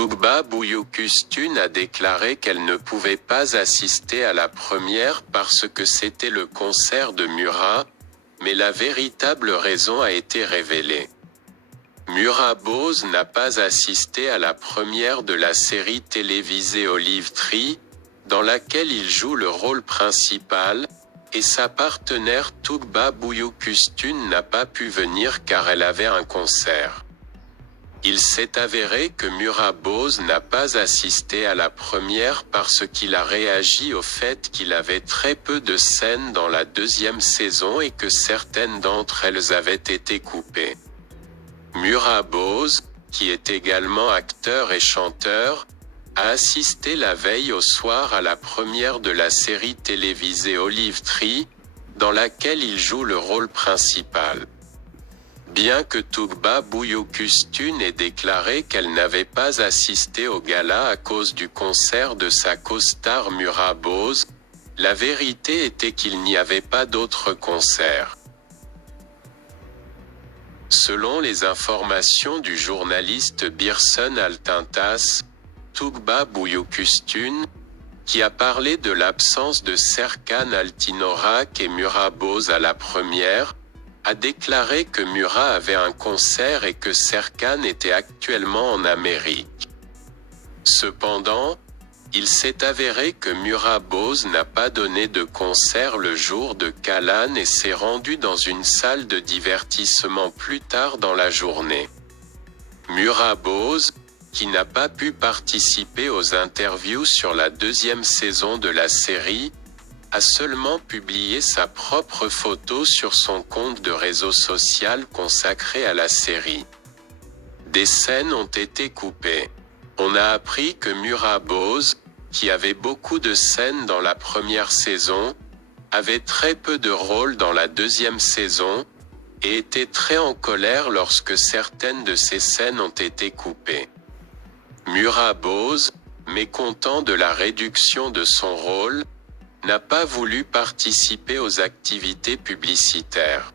Tuğba Büyüküstün a déclaré qu'elle ne pouvait pas assister à la première parce que c'était le concert de Murat, mais la véritable raison a été révélée. Murat Boz n'a pas assisté à la première de la série télévisée Olive Tree, dans laquelle il joue le rôle principal, et sa partenaire Tuğba Büyüküstün n'a pas pu venir car elle avait un concert. Il s'est avéré que Murat Boz n'a pas assisté à la première parce qu'il a réagi au fait qu'il avait très peu de scènes dans la deuxième saison et que certaines d'entre elles avaient été coupées. Murat Boz, qui est également acteur et chanteur, a assisté la veille au soir à la première de la série télévisée Olive Tree, dans laquelle il joue le rôle principal. Bien que Tuğba Büyüküstün ait déclaré qu'elle n'avait pas assisté au gala à cause du concert de sa co-star Murat Boz, la vérité était qu'il n'y avait pas d'autre concert. Selon les informations du journaliste Birsun Altuntaş, Tuğba Büyüküstün, qui a parlé de l'absence de Serkan Altınorак et Murat Boz à la première, a déclaré que Murat avait un concert et que Serkan était actuellement en Amérique. Cependant, il s'est avéré que Murat Boz n'a pas donné de concert le jour de Kalan et s'est rendu dans une salle de divertissement plus tard dans la journée. Murat Boz, qui n'a pas pu participer aux interviews sur la deuxième saison de la série, a seulement publié sa propre photo sur son compte de réseau social consacré à la série. Des scènes ont été coupées. On a appris que Murat Boz, qui avait beaucoup de scènes dans la première saison, avait très peu de rôles dans la deuxième saison, et était très en colère lorsque certaines de ces scènes ont été coupées. Murat Boz, mécontent de la réduction de son rôle, n'a pas voulu participer aux activités publicitaires.